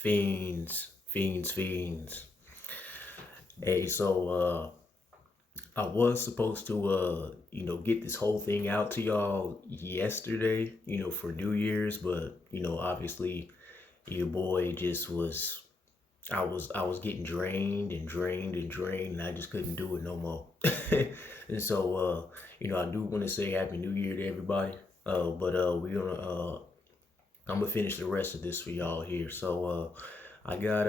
Fiends. Hey, so I was supposed to get this whole thing out to y'all yesterday, for New Year's, but obviously your boy just was I was getting drained and drained and drained and I just couldn't do it no more. And so I do want to say Happy New Year to everybody. But we're gonna I'm gonna finish the rest of this for y'all here. So I got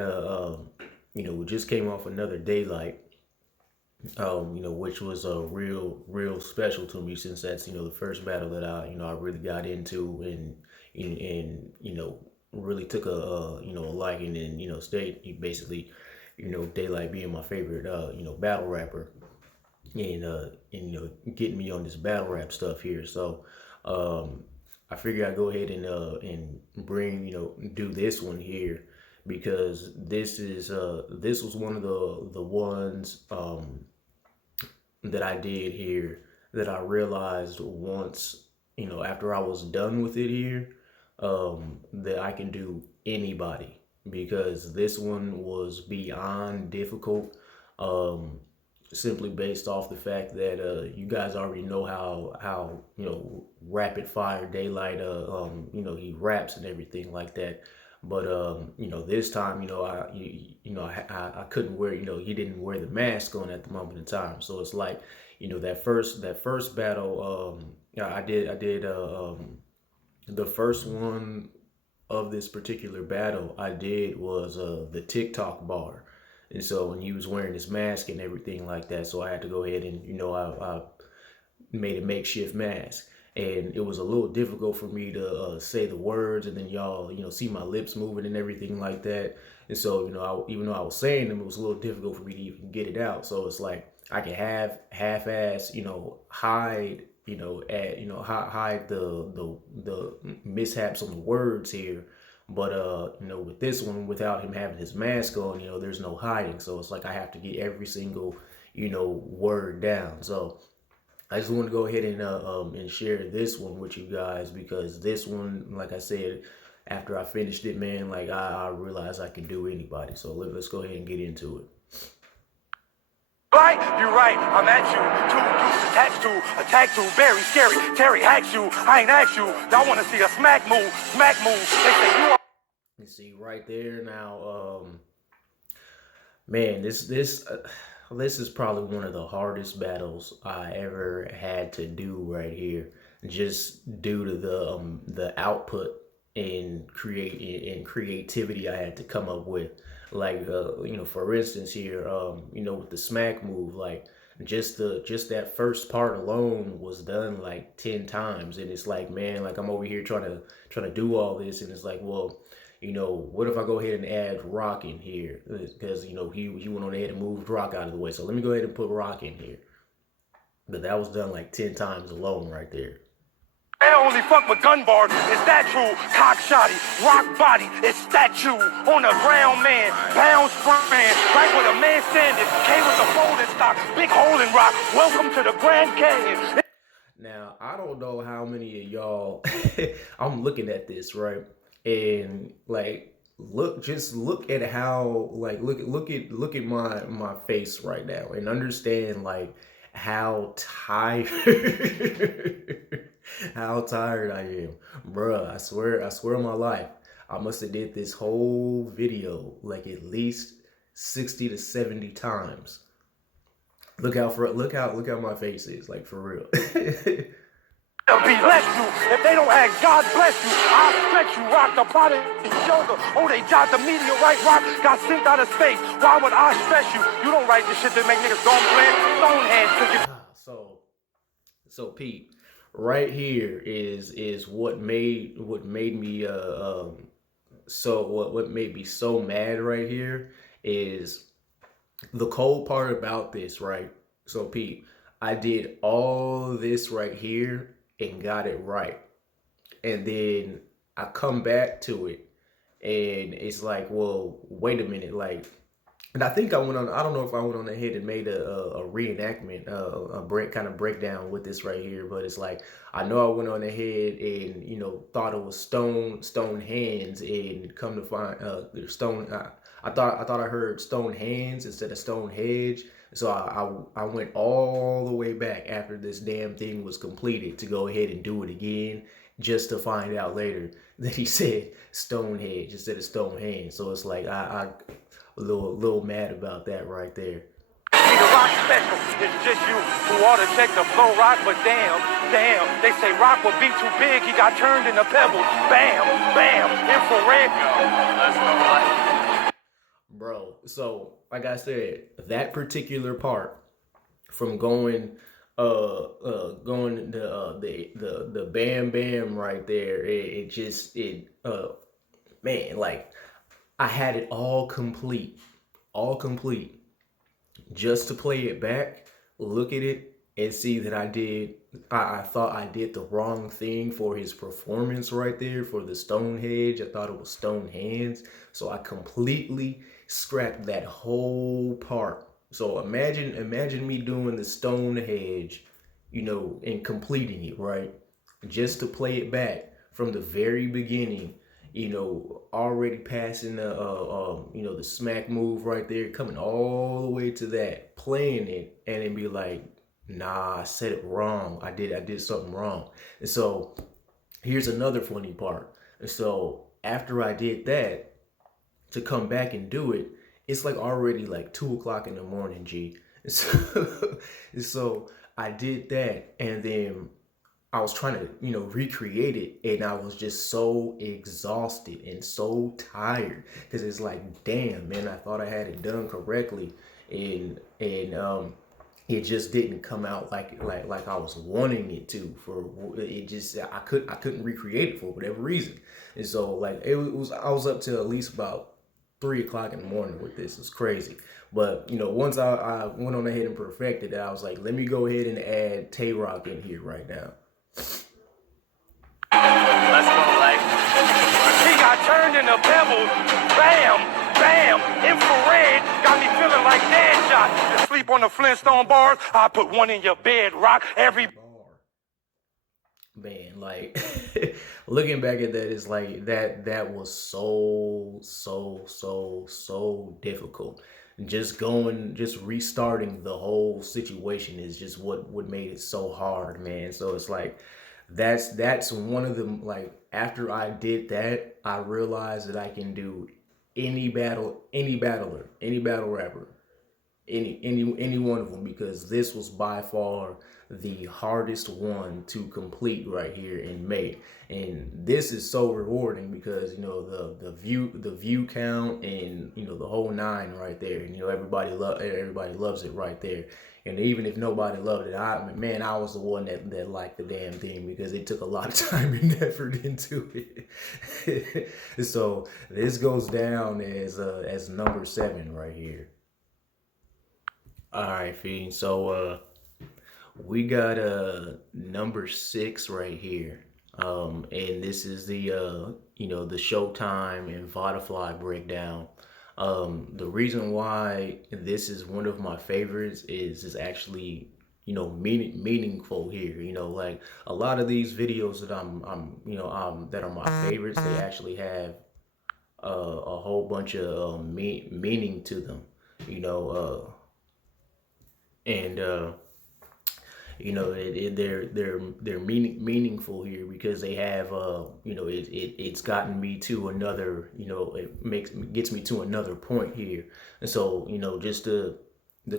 we just came off another daylight, which was a real special to me since that's the first battle that I really got into and really took a liking and stayed basically daylight being my favorite battle rapper and getting me on this battle rap stuff here. So I figured I'd go ahead and bring do this one here because this was one of the ones that I did here that I realized once after I was done with it here that I can do anybody because this one was beyond difficult. Simply based off the fact that you guys already know how rapid fire daylight he raps and everything like that. But this time I couldn't wear he didn't wear the mask on at the moment in time, so it's like that first battle I did the first one of this particular battle I did was the TikTok bar. And so when he was wearing his mask and everything like that, so I had to go ahead and I made a makeshift mask, and it was a little difficult for me to say the words, and then y'all see my lips moving and everything like that. And so even though I was saying them, it was a little difficult for me to even get it out. So it's like I can have half-ass hide hide the mishaps on the words here, but with this one, without him having his mask on, there's no hiding. So it's like I have to get every single, word down. So I just want to go ahead and share this one with you guys because this one, like I said, after I finished it, man, like I realized I can do anybody. So let's go ahead and get into it. Right, you're right. I'm at you. Two dudes attached to, attack to, very scary. Terry hacks you. I ain't asked you. Y'all want to see a smack move? Smack move. They say you are. You see right there now, man, this is probably one of the hardest battles I ever had to do right here, just due to the output and creativity I had to come up with. Like for instance here, with the smack move, like just that first part alone was done like 10 times, and it's like, man, like I'm over here trying to do all this, and it's like, well, what if I go ahead and add Rock in here? Because, he went on ahead and moved Rock out of the way. So let me go ahead and put Rock in here. But that was done like 10 times alone right there. They only fuck with gun bars. Is that true? Cock shotty, rock body, it's statue on the ground, man. Pound spraying, right where the man standing. K with the folding stock, big hole in rock. Welcome to the Grand Canyon. Now, I don't know how many of y'all, I'm looking at this, right? And like, just look at how, like, look at my face right now and understand like how tired how tired I am. Bruh, I swear on my life, I must have did this whole video like at least 60 to 70 times. Look how my face is, like, for real. Be bless you. If they don't ask, God bless you. I expect you. Rock the pot in your shoulder. Oh, they dropped the meteorite rock. Got sent out of space. Why would I stress you? You don't write this shit to make niggas go and play Stonehenge. So Pete, right here is what made me what made me so mad right here is the cold part about this, right? So Pete, I did all this right here and got it right. And then I come back to it and it's like, well, wait a minute, like And I think I went on. I don't know if I went on ahead and made a reenactment, a breakdown with this right here. But it's like I know I went on ahead and thought it was stone hands, and come to find stone. I thought I heard stone hands instead of stone hedge. So I went all the way back after this damn thing was completed to go ahead and do it again, just to find out later that he said Stonehenge instead of Stonehenge. So it's like I a little mad about that right there. Be the rock special. It's just you who ought to check the flow rock, but damn, they say rock would be too big. He got turned into pebbles. Bam, bam, infrared. Bro, so like I said, that particular part from going the bam bam right there, it just it man, like I had it all complete, just to play it back, look at it, and see that I thought I did the wrong thing for his performance right there for the Stonehenge. I thought it was Stonehands. So I completely scrapped that whole part. So imagine me doing the Stonehenge, and completing it, right? Just to play it back from the very beginning, already passing the smack move right there, coming all the way to that, playing it, and then be like, nah, I said it wrong. I did something wrong. And so here's another funny part. And so after I did that, to come back and do it, it's like already like 2 o'clock in the morning, G. And so I did that, and then I was trying to, recreate it, and I was just so exhausted and so tired because it's like, damn, man, I thought I had it done correctly, and it just didn't come out like I was wanting it to. For it just I couldn't recreate it for whatever reason, and so like I was up to at least about 3 o'clock in the morning with this. It's crazy. But once I went on ahead and perfected it, I was like, let me go ahead and add Tay Rock in here right now. Let's go, like. He got turned into pebbles. Bam, bam, infrared. Got me feeling like Deadshot. You sleep on the Flintstone bars, I put one in your bed, rock. Every Man, like looking back at that, it's like that was so difficult. Just restarting the whole situation is just what made it so hard, man. So it's like that's one of them. Like after I did that, I realized that I can do any battler, any battle rapper, any one of them, because this was by far the hardest one to complete right here in May. And this is so rewarding because the view count, and the whole nine right there, and everybody loves it right there. And even if nobody loved it, I was the one that liked the damn thing, because it took a lot of time and effort into it. So this goes down as number 7 right here. All right, Fiend. So we got number 6 right here. And this is the Showtime and Vodafly breakdown. The reason why this is one of my favorites is actually meaningful here. Like a lot of these videos that that are my favorites, they actually have a whole bunch of meaning to them. You know, and they're meaningful here because they have it's gotten me to another, it gets me to another point here. And so just to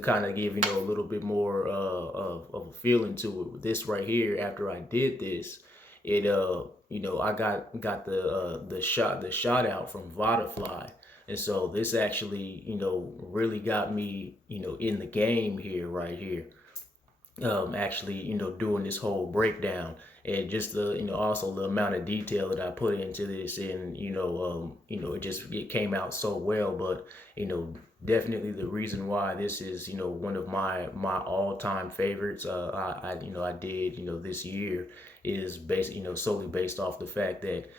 kind of give a little bit more of a feeling to it, this right here, after I did this, it I got the shot out from Vodafly. And so this actually really got me in the game here, right here, actually doing this whole breakdown, and just the also the amount of detail that I put into this, and it came out so well. But definitely the reason why this is one of my all-time favorites, I did this year, is based, solely based off the fact that,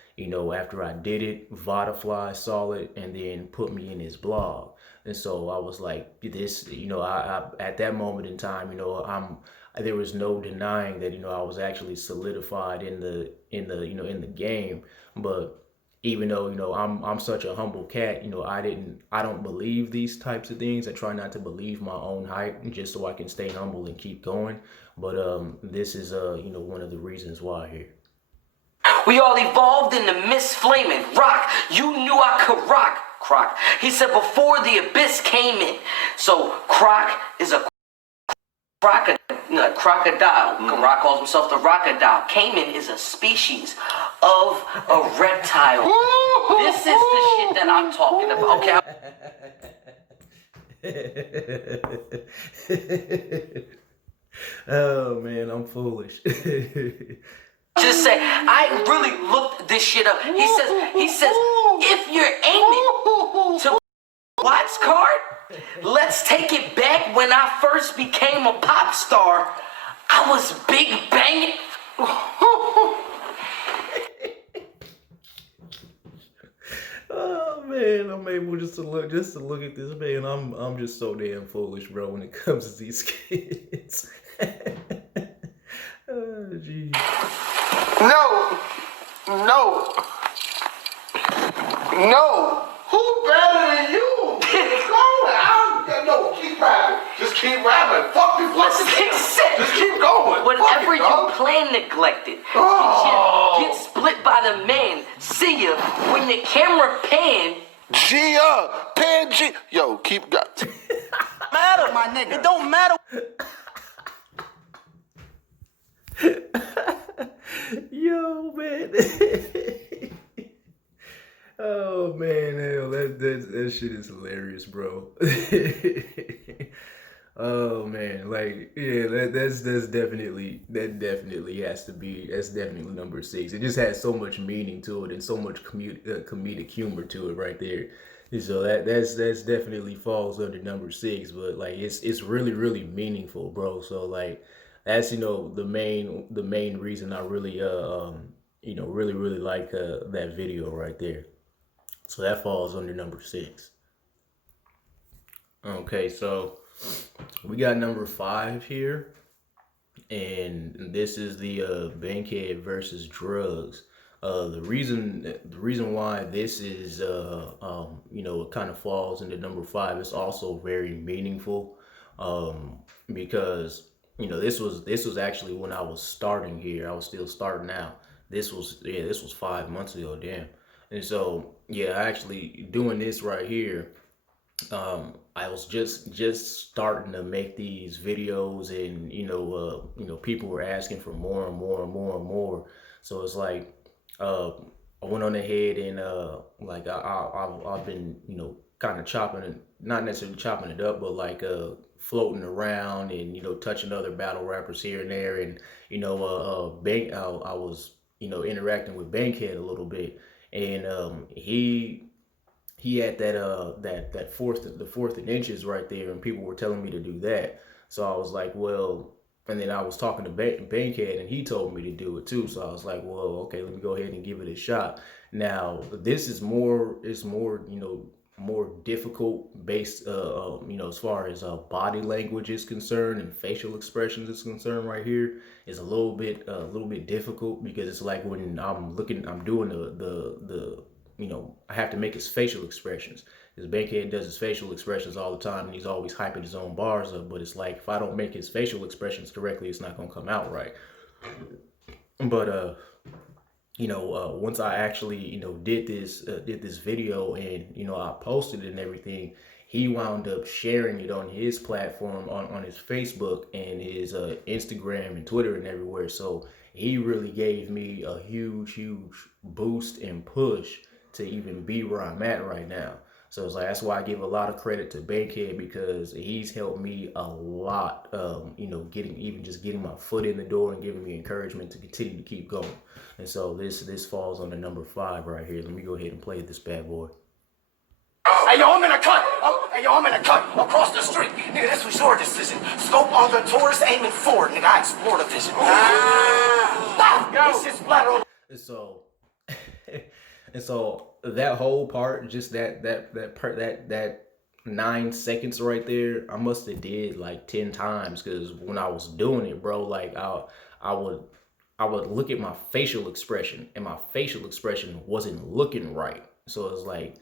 after I did it, Vodafly saw it and then put me in his blog. And so I was like, this, I at that moment in time, there was no denying that, I was actually solidified in the game. But even though, I'm such a humble cat, I don't believe these types of things. I try not to believe my own hype just so I can stay humble and keep going. But this is one of the reasons why here. We all evolved into Miss Flamin'. Rock, you knew I could rock. Croc. He said before the abyss came in. So Croc is a crocodile. Rock calls himself the Rockodile. Cayman is a species of a reptile. This is the shit that I'm talking about. Okay. Oh man, I'm foolish. Just say, I really looked this shit up. He says, if you're aiming to Watts card, let's take it back when I first became a pop star. I was big banging. Oh man, I'm able just to look at this man. I'm just so damn foolish, bro, when it comes to these kids. Oh jeez. No. Who better than you? No, keep rapping. Just keep rapping. Fuck this. Just keep going. Whatever you plan neglected, get split by the man. See ya when the camera pan. Pan G. Yo, keep going. Matter, my nigga. It don't matter. Yo, man. Oh man, hell, that shit is hilarious, bro. Oh man, like yeah, that's definitely has to be, that's definitely number 6. It just has so much meaning to it and so much comedic humor to it right there. And so that's definitely falls under number 6, but like it's really meaningful, bro. So like that's the main reason I really really like that video right there. So that falls under number 6. Okay, so we got number 5 here, and this is the Bankhead versus drugs. The reason why this is it kind of falls into number 5 is also very meaningful, because this was actually when I was starting here. I was still starting out. This was 5 months ago, damn. And so yeah, actually doing this right here, I was just starting to make these videos, and people were asking for more and more. So it's like I went on ahead and like I've been kind of chopping it, not necessarily chopping it up, but like floating around and touching other battle rappers here and there, and I was interacting with Bankhead a little bit, and he had that fourth and inches right there, and people were telling me to do that. So I was like, well, and then I was talking to Bankhead, and he told me to do it too. So I was like, well, okay, let me go ahead and give it a shot. Now this is more more difficult based as far as body language is concerned and facial expressions is concerned. Right here is a little bit difficult, because it's like when I'm doing the I have to make his facial expressions. Because Bankhead does his facial expressions all the time, and he's always hyping his own bars up. But it's like, if I don't make his facial expressions correctly, it's not gonna come out right. But once I actually did this video, and I posted it and everything, he wound up sharing it on his platform, on his Facebook and his Instagram and Twitter and everywhere. So he really gave me a huge boost and push to even be where I'm at right now. So it's like, that's why I give a lot of credit to Bankhead, because he's helped me a lot, getting my foot in the door and giving me encouragement to continue to keep going. And so this falls on the number 5 right here. Let me go ahead and play this bad boy. Hey, yo, I'm in a cut. I'm in a cut across the street. Nigga, this was your decision. Scope on the tourist aiming forward. Nigga, I explore the vision. It's just splatter. And so, and so that whole part, just that 9 seconds right there, I must have did like 10 times because when I was doing it, bro, like I would I would look at my facial expression, and my facial expression wasn't looking right. So it's like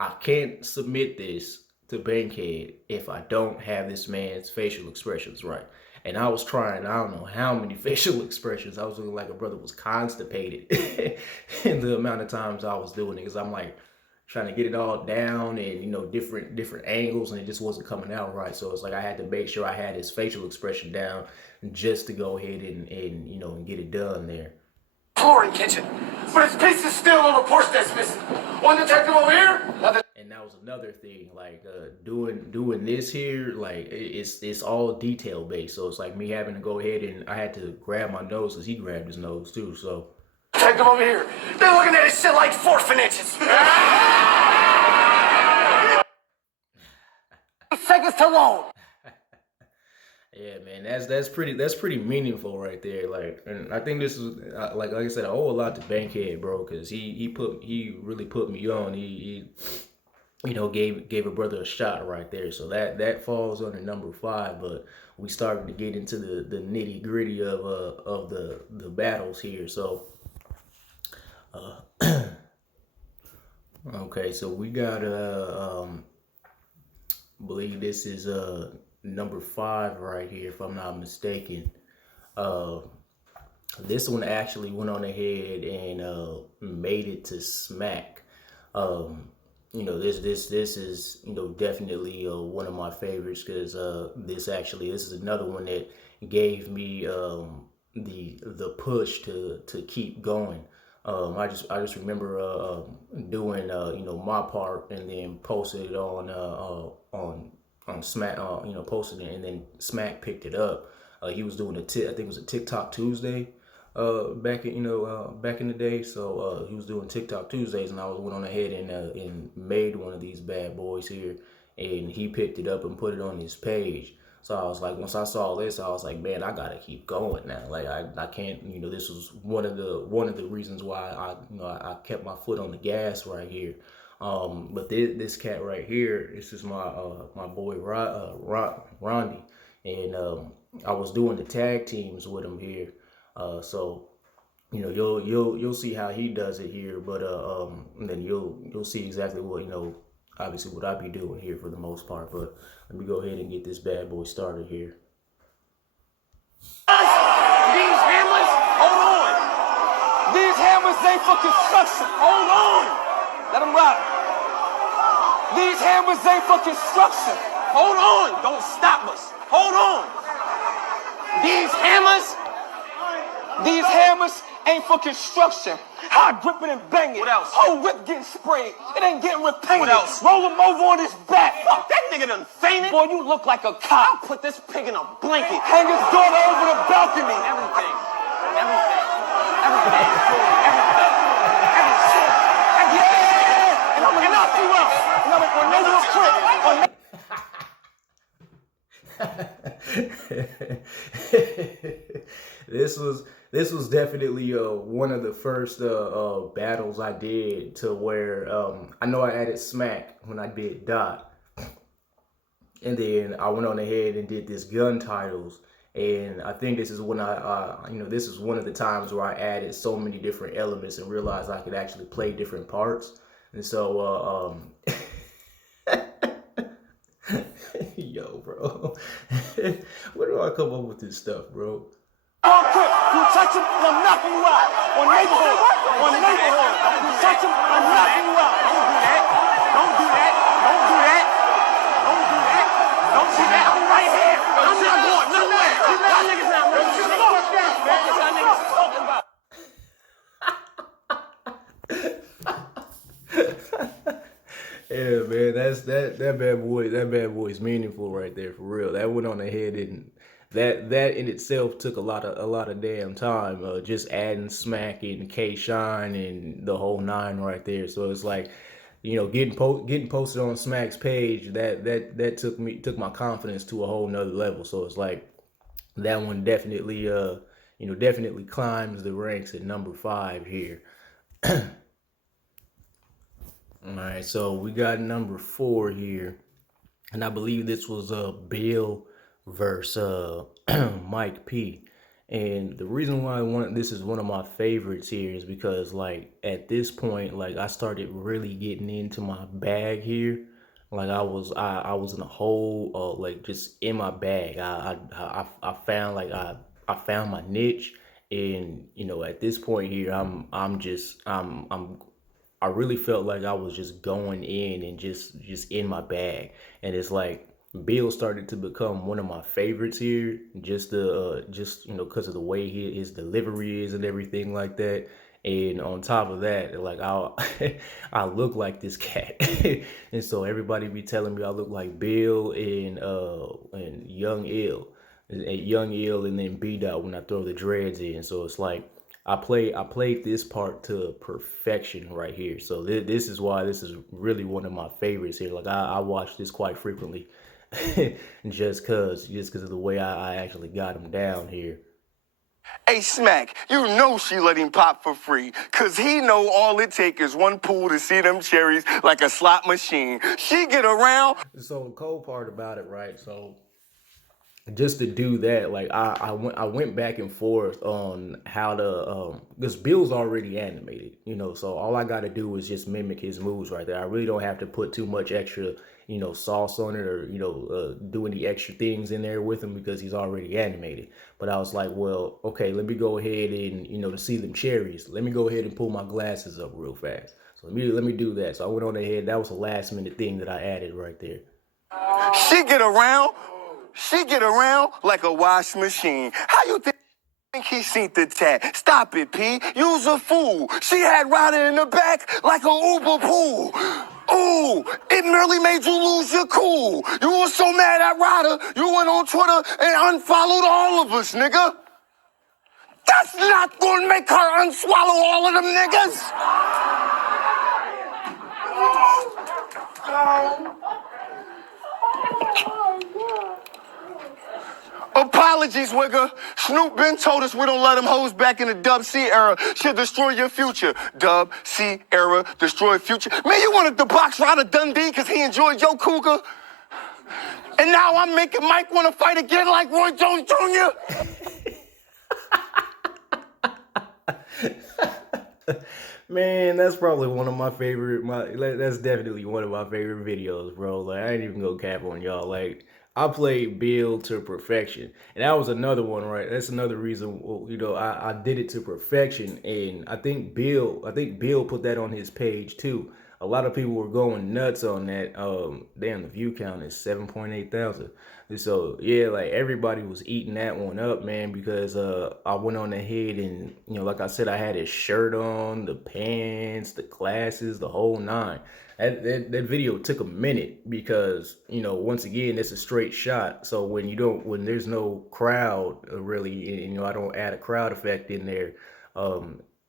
I can't submit this to Bankhead if I don't have this man's facial expressions right. And I was trying, I don't know how many facial expressions. I was looking like a brother was constipated in the amount of times I was doing it, because I'm like trying to get it all down and different angles, and it just wasn't coming out right. So it's like I had to make sure I had his facial expression down just to go ahead and get it done there. Flooring kitchen, but his piece is still on the porch that's missing. One detective over here, another. And that was another thing, like doing this here, like it's all detail based. So it's like me having to go ahead, and I had to grab my nose because he grabbed his nose too. So Detective over here, they're looking at his shit like 4 inches. 8 seconds too long. yeah, man, that's pretty meaningful right there. Like, and I think this is like I said, I owe a lot to Bankhead, bro, because he really put me on. He gave a brother a shot right there. So that falls under number 5. But we started to get into the nitty gritty of the battles here. So okay, so we got believe this is number 5 right here, if I'm not mistaken. This one actually went on ahead and made it to Smack. This is definitely one of my favorites, because this is another one that gave me the push to keep going. I just remember doing my part, and then posted it on Smack, posted it, and then Smack picked it up. He was doing I think it was a TikTok Tuesday back in the day. So he was doing TikTok Tuesdays, and I went on ahead and made one of these bad boys here, and he picked it up and put it on his page. So I was like, once I saw this, I was like, man, I gotta keep going now. Like I can't, this was one of the reasons why I kept my foot on the gas right here. But this cat right here, this is my boy Rondy, and I was doing the tag teams with him here. So you'll see how he does it here, but and then you'll see exactly what obviously what I be doing here for the most part. But let me go ahead and get this bad boy started here. These hammers, hold on. These hammers ain't for construction. Hold on. Let them rock. These hammers ain't for construction. Hold on. Don't stop us. Hold on. These hammers ain't for construction. Hard gripping and banging. What else? Whole whip getting sprayed. It ain't getting repainted. What else? Roll him over on his back. Fuck, that nigga done fainted. Boy, you look like a cop. I'll put this pig in a blanket. Hang his daughter over the balcony. Everything. Yeah! And I'm gonna knock you out. And I'm gonna know your crib. This was definitely one of the first battles I did, to where I know I added Smack when I did Dot, and then I went on ahead and did this gun titles, and I think this is when this is one of the times where I added so many different elements and realized I could actually play different parts. And so yo, bro, where do I come up with this stuff, bro? You touch him, and I'm knocking you out. On neighborhood. You touch him, I'm knocking you out. Don't do that. Don't do that. I'm right here. I'm not going nowhere. Y'all niggas not moving. Fuck that, man. Y'all niggas talking about. Yeah, man, that bad boy is meaningful right there, for real. That went on ahead, and that in itself took a lot of damn time. Just adding Smack and K-Shine and the whole 9 right there. So it's like, getting posted on Smack's page, that took my confidence to a whole nother level. So it's like that one definitely definitely climbs the ranks at number 5 here. All right, so we got number 4 here, and I believe this was Bill versus Mike P. And the reason why this is one of my favorites here is because, like, at this point, like, I started really getting into my bag here. Like, I was in a hole, like, just in my bag. I found, like, I found my niche, and at this point here, I really felt like I was just going in and just in my bag, and it's like Bill started to become one of my favorites here, just because of the way his delivery is and everything like that. And on top of that, like I look like this cat, and so everybody be telling me I look like Bill and Young Ill, and then B Dot when I throw the dreads in. So it's like I played this part to perfection right here. So this is why this is really one of my favorites here. Like I watch this quite frequently, just cause of the way I actually got him down here. Hey, Smack, you know she let him pop for free, cause he know all it take is one pool to see them cherries like a slot machine. She get around. So the cool part about it, right? So just to do that, like I went back and forth on how to because Bill's already animated, so all I gotta do is just mimic his moves right there. I really don't have to put too much extra, sauce on it, or do any extra things in there with him because he's already animated. But I was like, well, okay, let me go ahead and to see them cherries, let me go ahead and pull my glasses up real fast. So let me do that. So I went on ahead. That was a last minute thing that I added right there. She get around. She get around like a wash machine. How you think he seen the tat? Stop it, P. You's a fool. She had Ryder in the back like a Uber pool. Ooh, it merely made you lose your cool. You were so mad at Ryder, you went on Twitter and unfollowed all of us, nigga. That's not gonna make her unswallow all of them niggas. Apologies, Wigger. Snoop Ben told us we don't let them hoes back in the Dub C era. Should destroy your future. Dub C era, destroy future. Man, you wanted to box Ryder Dundee because he enjoyed Joe Cougar? And now I'm making Mike want to fight again like Roy Jones Jr.? Man, that's probably one of my favorite. That's definitely one of my favorite videos, bro. Like I ain't even gonna cap on y'all. Like I played Bill to perfection, and that was another one, right? That's another reason, I did it to perfection, and I think Bill put that on his page too. A lot of people were going nuts on that. Damn, the view count is 7.8 thousand. So yeah, like everybody was eating that one up, man, because I went on ahead and like I said, I had his shirt on, the pants, the glasses, the whole nine. That video took a minute because once again it's a straight shot. So when there's no crowd really, I don't add a crowd effect in there.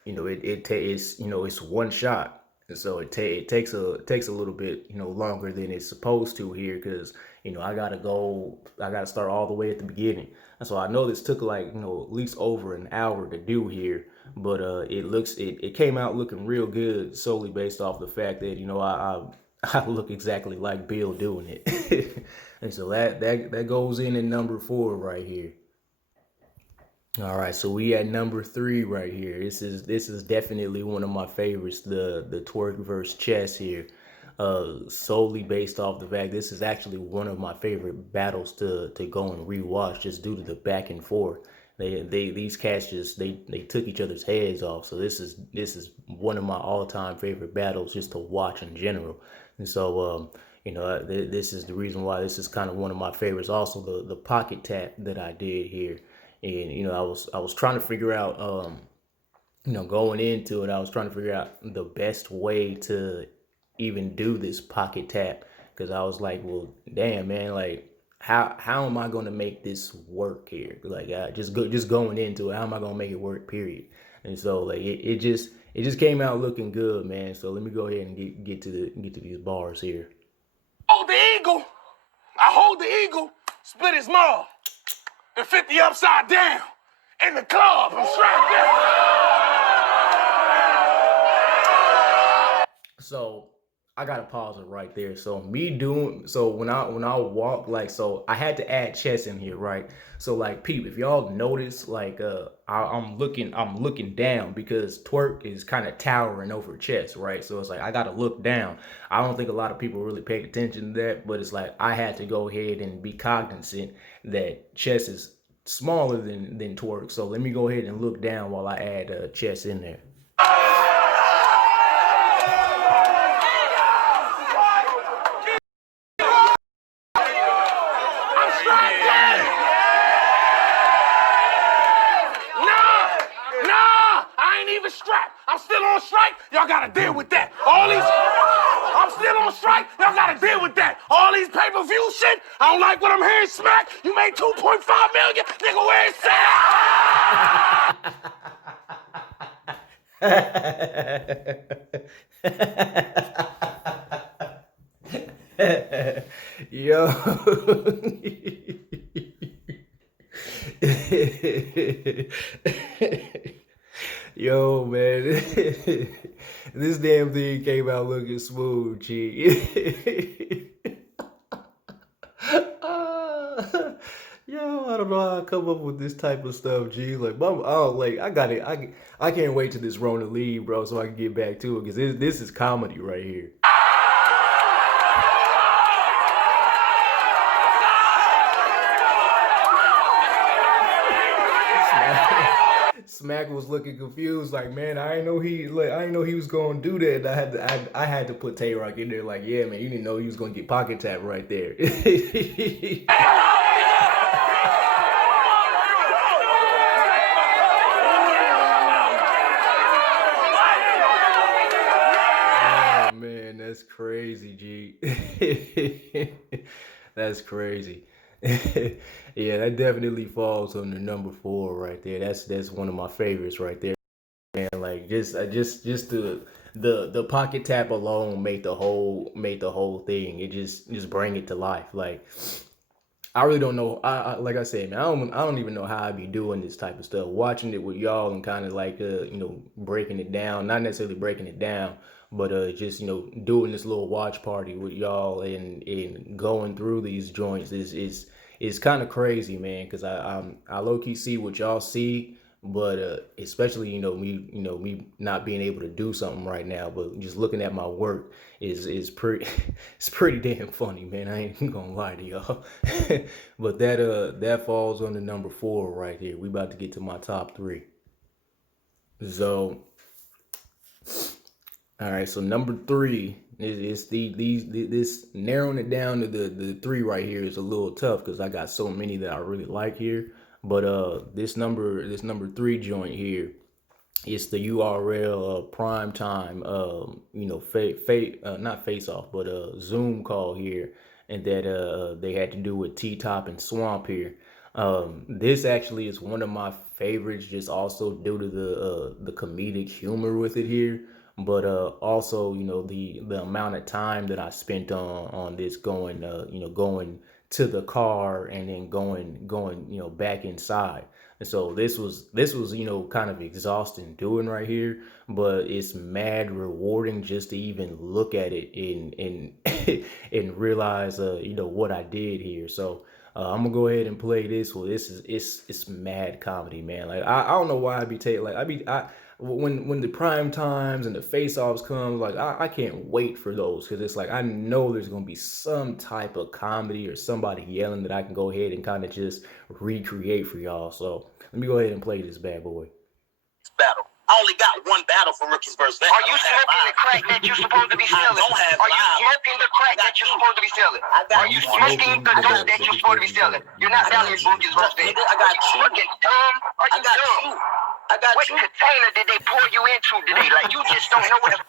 It's one shot. And so it takes a little bit longer than it's supposed to here because I gotta start all the way at the beginning. And so I know this took like at least over an hour to do here, but it came out looking real good solely based off the fact that I look exactly like Bill doing it. And so that goes in at number 4 right here. All right, so we at number 3 right here. This is definitely one of my favorites, the twerk versus chess here, solely based off the fact this is actually one of my favorite battles to go and rewatch just due to the back and forth. These cats just they took each other's heads off. So this is one of my all-time favorite battles just to watch in general. And so this is the reason why this is kind of one of my favorites. Also the pocket tap that I did here. And I was trying to figure out going into it, I was trying to figure out the best way to even do this pocket tap, because I was like, well, damn, man, like how am I going to make this work here? Like just going into it, how am I going to make it work, period? And so like it just came out looking good, man. So let me go ahead and get to these bars here. Hold the eagle. I hold the eagle, split his maw, and 50 upside down. in the club. I'm strapped in. So I gotta pause it right there. So when I walk, like, so I had to add chest in here, right? So like, peep, if y'all notice, like, I'm looking down because twerk is kind of towering over chest, right? So it's like I gotta look down. I don't think a lot of people really pay attention to that, but it's like I had to go ahead and be cognizant that chest is smaller than twerk. So let me go ahead and look down while I add chest in there. Strapped. I'm still on strike. Y'all gotta deal with that. I'm still on strike. Y'all gotta deal with that. All these pay-per-view shit. I don't like what I'm hearing. Smack. You made 2.5 million. Nigga, where is that? Yo. Yo, man, this damn thing came out looking smooth, G. Yo, I don't know how I come up with this type of stuff, G. Like, I got it. I can't wait till this Rona leave, bro, so I can get back to it, because this is comedy right here. Smack was looking confused, like, man, I didn't know he was gonna do that. I had to put Tay Rock in there, like, yeah, man, you didn't know he was gonna get pocket tap right there. Oh man, that's crazy, G. That's crazy. Yeah, that definitely falls under number 4 right there. That's one of my favorites right there, man. Like, just the pocket tap alone made the whole thing. It just bring it to life. Like, I really don't know. Like I said, man, I don't even know how I be doing this type of stuff. Watching it with y'all and kind of like breaking it down. Not necessarily breaking it down, but just doing this little watch party with y'all and going through these joints is kind of crazy, man. Because I low key see what y'all see, but especially me not being able to do something right now, but just looking at my work is pretty it's pretty damn funny, man. I ain't gonna lie to y'all. But that falls on the number 4 right here. We about to get to my top 3. So all right, so number 3 is this narrowing it down to the 3 right here is a little tough because I got so many that I really like here. But this number 3 joint here, it's the URL prime time not face off, but Zoom call here, and that they had to do with T-Top and Swamp here. This actually is one of my favorites, just also due to the comedic humor with it here, but also the amount of time that I spent on this going going to the car and then going back inside. And so this was kind of exhausting doing right here, but it's mad rewarding just to even look at it and and realize what I did here. So I'm gonna go ahead and play this. Well, it's mad comedy, man. Like, I don't know why I be taking, like, when the prime times and the face-offs come, like, I can't wait for those, because it's like I know there's gonna be some type of comedy or somebody yelling that I can go ahead and kind of just recreate for y'all. So let me go ahead and play this bad boy. Battle. I only got one battle for rookies versus vets. Are you smoking the crack that you're supposed to be selling? Are you smoking the crack that you're supposed to be selling? Are you smoking the dope that you're supposed to be selling? You're not selling rookies versus vets. I got you fucking dumb? Are you dumb? What container did they pour you into today? Like, you just don't know what.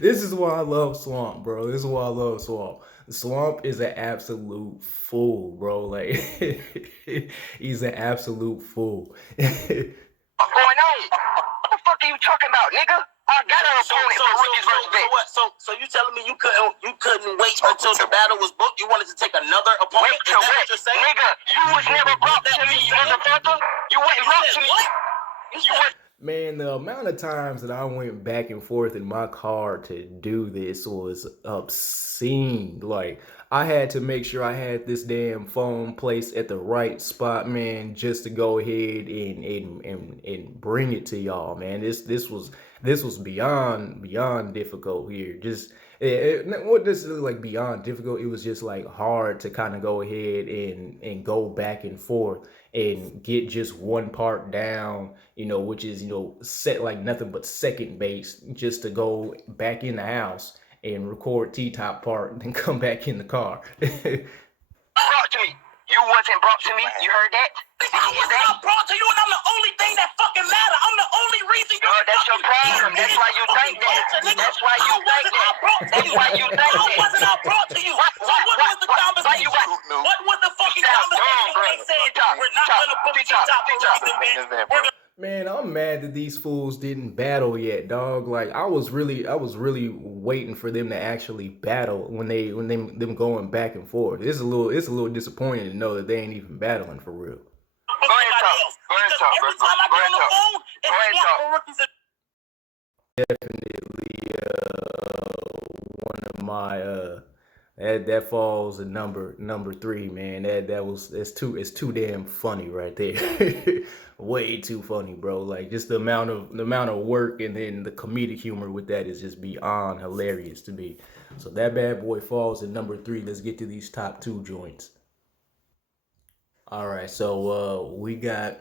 This is why I love Swamp, bro. This is why I love Swamp. Swamp is an absolute fool, bro. Like, he's an absolute fool. What's going on? What the fuck are you talking about, nigga? I got an opponent for rookies versus So vets. what? So you telling me you couldn't wait until the battle was booked? You wanted to take another opponent? Wait Is to that what what? you're saying? Nigga, you was never brought to me, motherfucker. You wasn't brought to me. What? You was Man, the amount of times that I went back and forth in my car to do this was obscene. Like, I had to make sure I had this damn phone placed at the right spot, man, just to go ahead and bring it to y'all, man. This was beyond difficult here. Just what this is like beyond difficult. It was just like hard to kind of go ahead and go back and forth and get just one part down, which is, set like nothing but second base, just to go back in the house and record T-top part and then come back in the car. brought to me. You wasn't brought to me. You heard that? I was not brought to you, and I'm the only thing that fucking matter. I'm the only reason you're That's your problem. That's why you think that. That's why you think that. That's why you think How that. wasn't I brought to you? So what was the conversation? What was the fucking conversation when they said we're not gonna book T-top for reason, man? We're gonna Man, I'm mad that these fools didn't battle yet, dog. Like I was really waiting for them to actually battle when them going back and forth. It's a little disappointing to know that they ain't even battling for real. Go ahead, talk. Go ahead, talk. every time I get on the phone, Go ahead, it's talk. for rookies. One of my that falls at number 3, man. It's too damn funny right there. Way too funny, bro. Like just the amount of work and then the comedic humor with that is just beyond hilarious to me. So that bad boy falls at number 3. Let's get to these top 2 joints. All right, so we got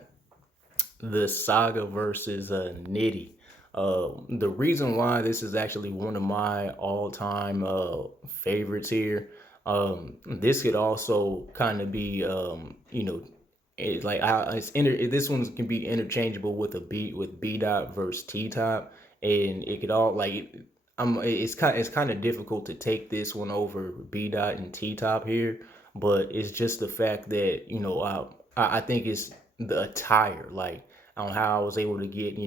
the Saga versus Nitty. The reason why this is actually one of my all-time favorites here, this could also kind of be, it's like this one can be interchangeable with B dot versus T top, and it could all like it's kind of difficult to take this one over B dot and T top here, but it's just the fact that I think it's the attire, like on how I was able to get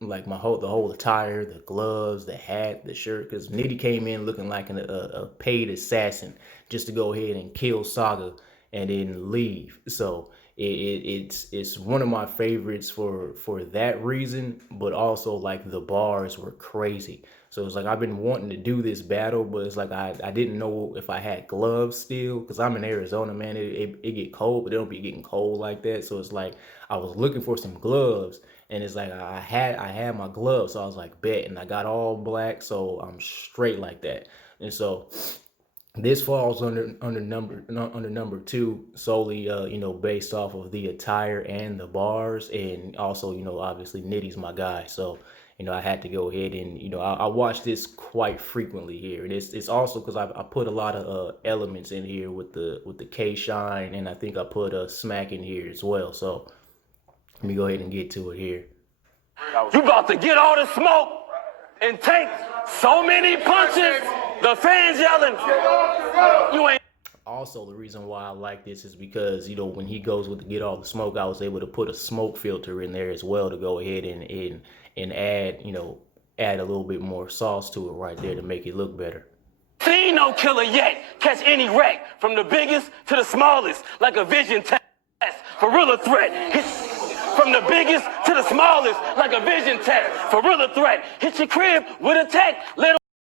like the whole attire, the gloves, the hat, the shirt, because Nitty came in looking like a paid assassin just to go ahead and kill Saga and then leave. So it's one of my favorites for that reason, but also like the bars were crazy. So it's like I've been wanting to do this battle, but it's like I didn't know if I had gloves still, because I'm in Arizona, man. It get cold, but it don't be getting cold like that. So it's like I was looking for some gloves, and it's like I had my gloves, so I was like bet, and I got all black, so I'm straight like that. And so this falls under number 2 solely, based off of the attire and the bars, and also, obviously Nitty's my guy, so I had to go ahead and I watch this quite frequently here, and it's also because I put a lot of elements in here with the K Shine, and I think I put a Smack in here as well. So let me go ahead and get to it here. You about to get all the smoke and take so many punches. The fans yelling. You ain't. Also, the reason why I like this is because, when he goes with the get all the smoke, I was able to put a smoke filter in there as well to go ahead and add, add a little bit more sauce to it right there to make it look better. Seen no killer yet. Catch any wreck from the biggest to the smallest, like a vision test. For real threat. From the biggest to the smallest, like a vision test. For real threat. Hit your crib with a tech. Let